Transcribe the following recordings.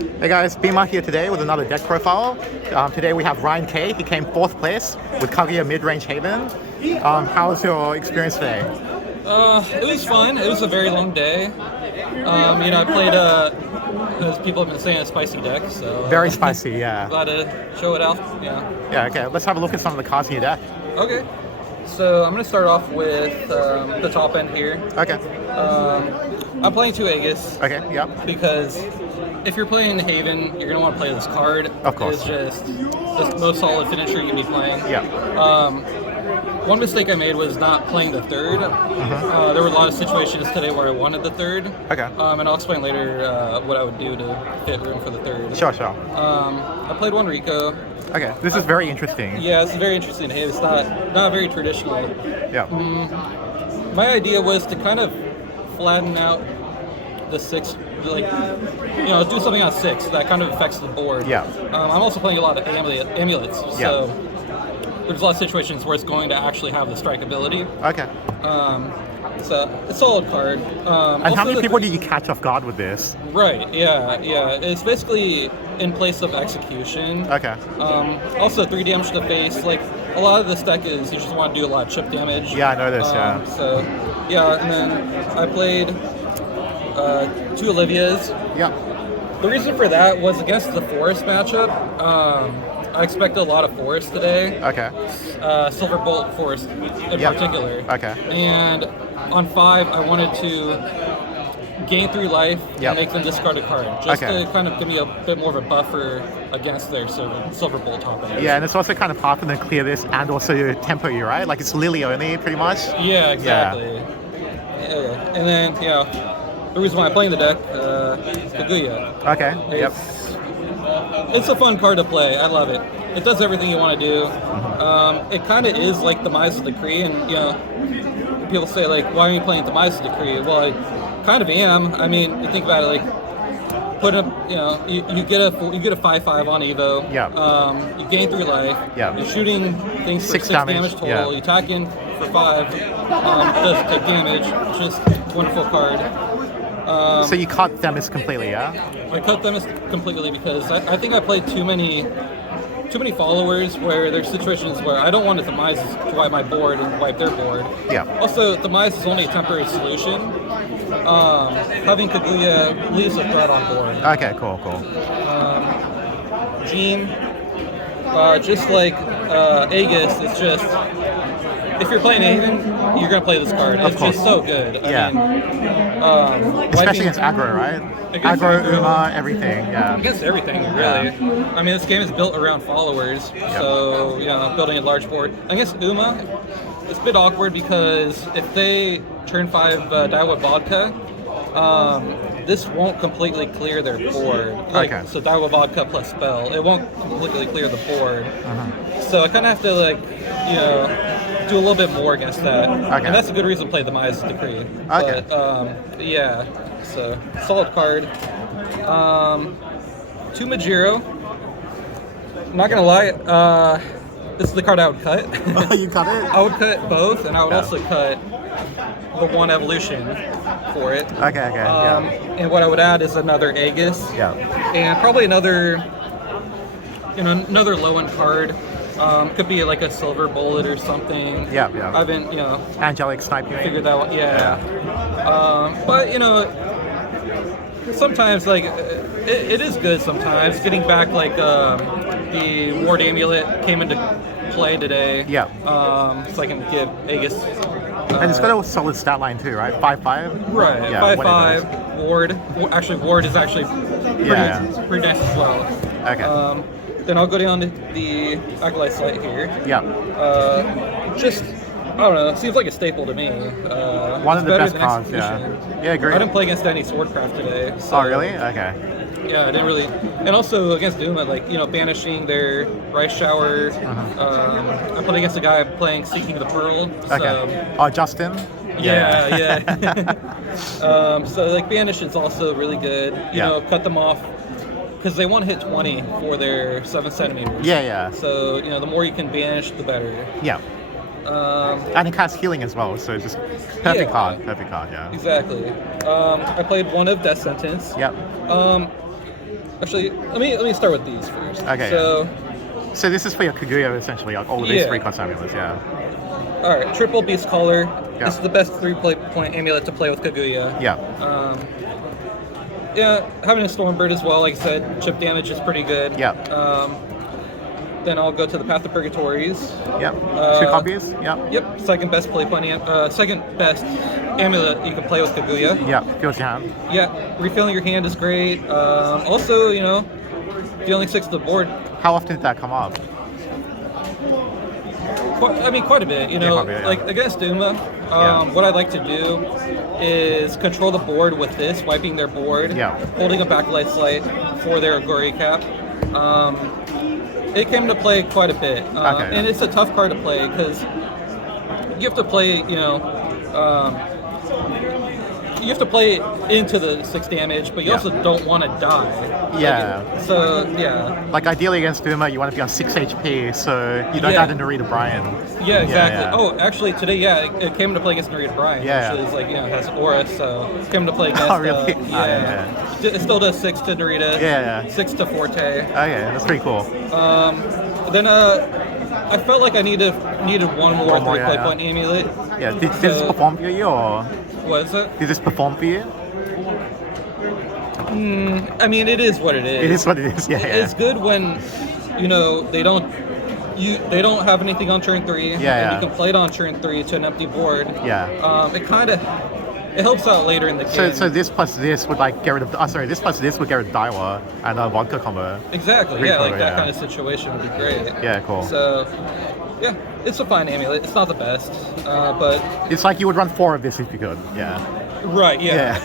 Hey guys, Bima here today with another deck profile. Today we have Ryan K. He came 4th place with Kaguya Mid-Range Haven. How was your experience today? It was fun. It was a very long day. I played, as people have been saying, a spicy deck. So Very spicy, yeah. Glad to show it out. Yeah. Yeah, okay. Let's have a look at some of the cards in your deck. Okay. So I'm going to start off with the top end here. Okay. I'm playing 2 Aegis. Okay, yeah. Because if you're playing Haven, you're going to want to play this card. Of course. It's just the most solid finisher you can be playing. Yeah. One mistake I made was not playing the 3rd. There were a lot of situations today where I wanted the 3rd. Okay. And I'll explain later what I would do to fit room for the 3rd. Sure. I played 1 Rico. Okay, this is very interesting. Yeah, it's very interesting. Hey, it's not very traditional. Yeah. My idea was to kind of flatten out the 6, do something on 6 that kind of affects the board. Yeah. I'm also playing a lot of amulets, so there's a lot of situations where it's going to actually have the strike ability. Okay. It's a solid card. And how many people did you catch off guard with this? Right, yeah. It's basically in place of execution. Okay. Also 3 damage to the face. Like, a lot of this deck is you just want to do a lot of chip damage. Yeah, I noticed, yeah. So, and then I played 2 Olivias. Yeah. The reason for that was against the Forest matchup. I expected a lot of Forest today. Okay. Silverbolt Forest in particular. Okay. And on 5, I wanted to gain 3 life and make them discard a card, just to kind of give me a bit more of a buffer against their Silverbolt top end. Yeah, and it's also kind of hard for them to clear this and also tempo you, right? Like it's Lily only, pretty much. Yeah, exactly. Yeah. And then, the reason why I'm playing the deck, Kaguya. Okay. It's a fun card to play. I love it. It does everything you want to do. It kind of is like the Mises Decree, and people say like, "Why are you playing the Mises Decree?" Well, I kind of am. I mean, you think about it, like put up, you get a 5/5 on Evo. Yeah. You gain 3 life. Yeah. You're shooting things for 6 damage total. Yeah. You attack in for 5. Doesn't take damage. Just wonderful card. So you cut Themis completely, yeah? I cut Themis completely because I think I played too many followers where there's situations where I don't want the Mises to wipe my board and wipe their board. Yeah. Also, the Mises is only a temporary solution. Having Kaguya leaves a threat on board. Okay, cool. Jean, just like Aegis, it's just, if you're playing Haven, you're going to play this card. It's just so good. I mean, especially against aggro, right? Aggro, Uma, everything, Against everything, really. I mean, this game is built around followers, so, building a large board. Against Uma, it's a bit awkward because if they turn 5 Daiwa Vodka, this won't completely clear their board. So Daiwa Vodka plus spell, it won't completely clear the board. So I kind of have to, do a little bit more against that. And that's a good reason to play the Mises Decree. But, so solid card. 2 Majiro. Not gonna lie, this is the card I would cut. You cut it? I would cut both, and I would also cut the 1 evolution for it. And what I would add is another Aegis. And probably another low end card. Could be like a Silver Bullet or something. I haven't, Angelic Snipe. Figured that one. But sometimes like it is good. Sometimes getting back like the Ward Amulet came into play today. So I can give Aegis. And it's got a solid stat line too, right? 5/5. Right. 5/5. Ward. Actually, Ward is actually pretty nice as well. Then I'll go down to the Acolyte Slate here. Just, I don't know, it seems like a staple to me. One of the best cards, Yeah, great. I didn't play against any Swordcraft today. So, oh, really? Okay. Yeah, I didn't really. And also against Duma, like, banishing their Rice Shower. I played against a guy playing Seeking the Pearl. So, oh, Justin? So, like, Banish is also really good. Cut them off. Because they want to hit 20 for their 7 centimeters. So, the more you can banish, the better. And it casts healing as well, so it's just perfect card, Exactly. I played one of Death Sentence. Actually, let me start with these first. Okay. So this is for your Kaguya, essentially, like all of these 3-cost amulets, yeah. All right, triple beast collar. Yeah. This is the best 3-point amulet to play with Kaguya. Yeah. Yeah, having a Stormbird as well, like I said, chip damage is pretty good. Yeah. Then I'll go to the Path of Purgatories. Yep. 2 copies. Yep. Yep. Second best amulet you can play with Kaguya. Yeah. Feels your hand. Yeah. Refilling your hand is great. Also, you know, dealing 6 to the board. How often did that come up? Quite a bit. You know, Yeah. like against Uma, what I like to do is control the board with this, wiping their board, holding a backlight slate for their Agori cap. It came to play quite a bit, and it's a tough card to play because you have to play, you know, you have to play into the 6 damage, but you also don't want to die. Yeah. Like, Like ideally against Uma, you want to be on 6 HP, so you don't have to Narita Brian. Yeah, exactly. Oh, actually today, it came to play against Narita Brian. Yeah. Which is like, you know, has Aura, so it came to play against. Oh, really? It still does 6 to Narita. 6 to Forte. Okay, that's pretty cool. Then I felt like I needed one more 3-point amulet. Yeah. Did this perform for you, or what is it? did this perform for you? I mean, it is what it is. It is what it is. Yeah. It's good when, you know, they don't have anything on turn 3. And you can play it on turn 3 to an empty board. Yeah. It helps out later in the game. So this plus this would like get rid of. This plus this would get rid of Daiwa and a vodka combo. Exactly. Like that kind of situation would be great. Yeah. Cool. So, yeah, it's a fine amulet. It's not the best, but it's like you would run 4 of this if you could. Yeah. Right. Yeah.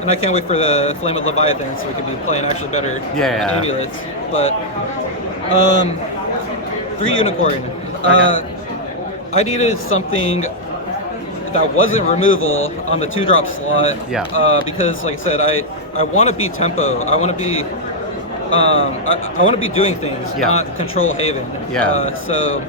And I can't wait for the Flame of Leviathan so we can be playing actually better amulets. But 3 unicorn. I needed something that wasn't removal on the 2-drop slot. Because, like I said, I want to be tempo. I want to be I want to be doing things, not control Haven. So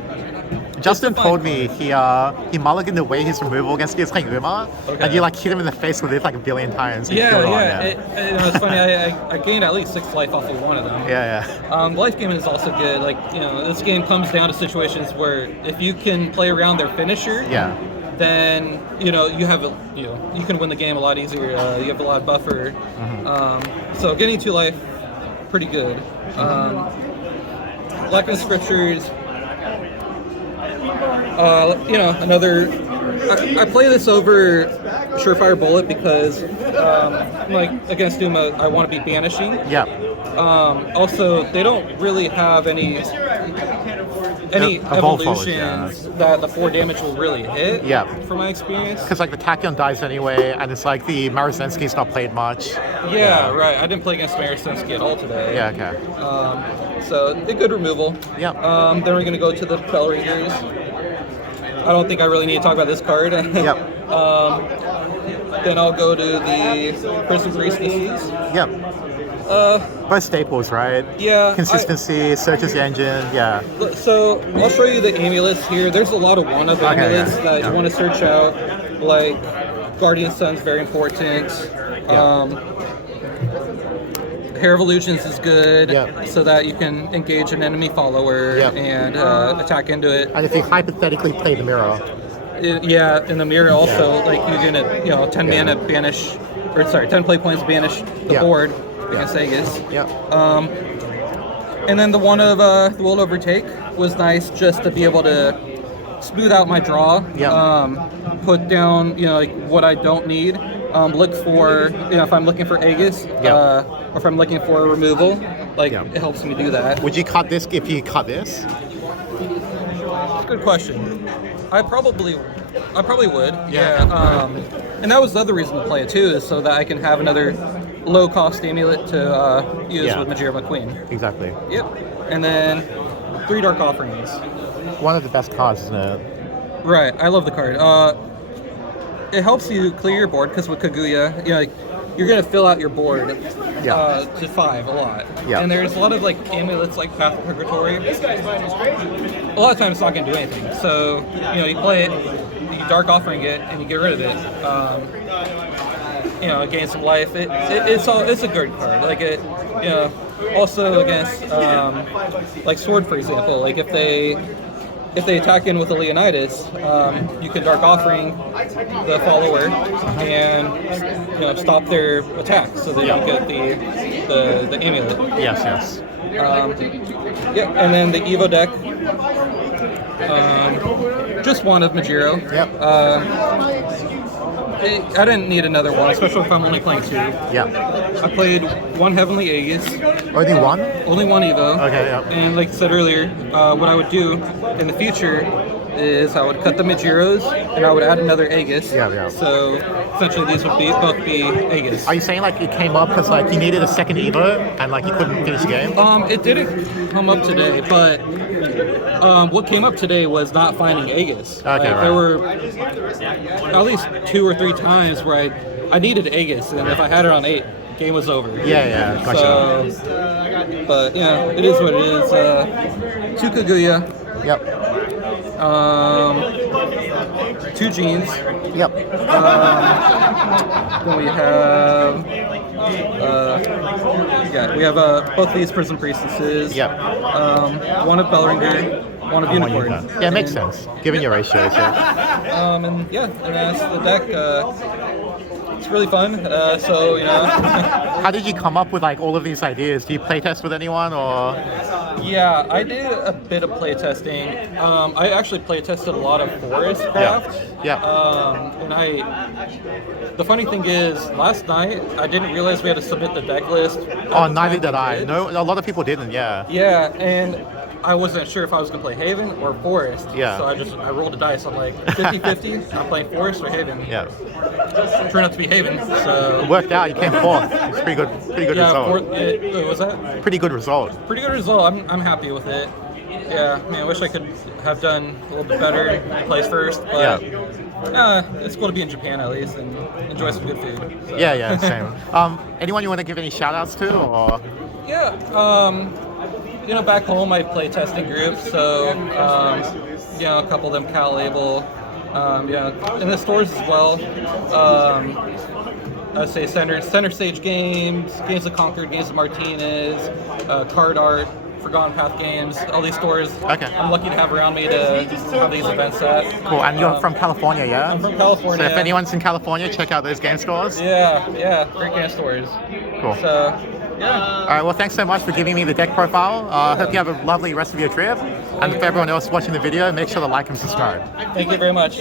Justin told me he mulliganed away his removal against his like Uma, and you like hit him in the face with it like a billion times. It's funny. I gained at least 6 life off of one of them. Life gaming is also good. Like, you know, this game comes down to situations where if you can play around their finisher, then you know you can win the game a lot easier. You have a lot of buffer. So getting 2 life, pretty good. Black and Scriptures. You know, another. I play this over Surefire Bullet because, like against Uma, I want to be banishing. Also, they don't really have any evolutions that the 4 damage will really hit. From my experience. Because like the Tachyon dies anyway, and it's like the Marasensky's not played much. Right. I didn't play against Marasensky at all today. So a good removal. Then we're gonna go to the Bell Ringers. I don't think I really need to talk about this card. Then I'll go to the Prison Priestesses. Both staples, right? Consistency, searches the engine, So I'll show you the amulets here. There's a lot of one-of amulets that you want to search out. Like Guardian Sun's very important. Hair of Illusions is good, so that you can engage an enemy follower and attack into it. And if you hypothetically play the mirror. In the mirror also, like you're gonna, 10 mana banish, 10 play points banish the board against Aegis. And then the one of the Will Overtake was nice just to be able to smooth out my draw, put down, like what I don't need. Look for, if I'm looking for Aegis, or if I'm looking for a removal, it helps me do that. Would you cut this if you cut this? Good question. I probably would. And that was the other reason to play it too, is so that I can have another low-cost amulet to use with Majira McQueen. Exactly. And then 3 Dark Offerings. One of the best cards, isn't it? Right. I love the card. It helps you clear your board because with Kaguya, you're gonna fill out your board to 5 a lot. And there's a lot of amulets like Path of Purgatory. A lot of times it's not gonna do anything. So you play it, you Dark Offering it, and you get rid of it. gain some life. It's a good card. Like it, also against like Sword, for example. Like if they attack in with a Leonidas, you can Dark Offering the follower and stop their attack, so that you get the amulet. Yes. And then the Evo deck, just one of Majiro. Yep. I didn't need another one, especially if I'm only playing 2. Yeah. I played one Heavenly Aegis. Only one? Only one Evo. Okay, yeah. And like I said earlier, what I would do in the future is I would cut the Majiros and I would add another Aegis. Yeah. So essentially these would both be Aegis. Are you saying like it came up because like you needed a second Evo and like you couldn't finish the game? It didn't come up today, but what came up today was not finding Aegis. Okay, like, right. There were at least 2 or 3 times where I needed Aegis, and if I had it on 8, game was over. Yeah, gotcha. So, but it is what it is. 2 Kaguya. Yep. 2 Jeans. Yep. Then we have we have both these Prison Priestesses. Yep. One of Bellringer, one of Unicorn. Yeah, it makes sense, given your ratios. Yeah. And that's the deck. It's really fun. How did you come up with like all of these ideas? Do you playtest with anyone or? Yeah, I did a bit of playtesting. I actually playtested a lot of Forest Craft. Yeah. And the funny thing is, last night I didn't realize we had to submit the deck list. Oh, neither did I. No, a lot of people didn't. Yeah. Yeah, and I wasn't sure if I was going to play Haven or Forest. Yeah. So I rolled a dice. I'm like 50-50. I'm playing Forest or Haven. Yeah. It turned out to be Haven. So It worked out. You came fourth. It's pretty good result. Was that? Pretty good result. Pretty good result. I'm happy with it. Yeah, I mean, I wish I could have done a little bit better, place first, but it's cool to be in Japan at least and enjoy some good food. So. Yeah, same. Anyone you want to give any shout outs to or? Yeah, back home I play testing groups, so a couple of them Cal Label, in the stores as well. I'd say Center Stage Games, Games of Concord, Games of Martinez, Card Art, Forgotten Path Games, all these stores. Okay. I'm lucky to have around me to have these events at. Cool, and you're from California, yeah? I'm from California. So if anyone's in California, check out those game stores. Yeah, great game stores. Cool. So, yeah. All right, well, thanks so much for giving me the deck profile. Hope you have a lovely rest of your trip. And for everyone else watching the video, make sure to like and subscribe. Thank you very much.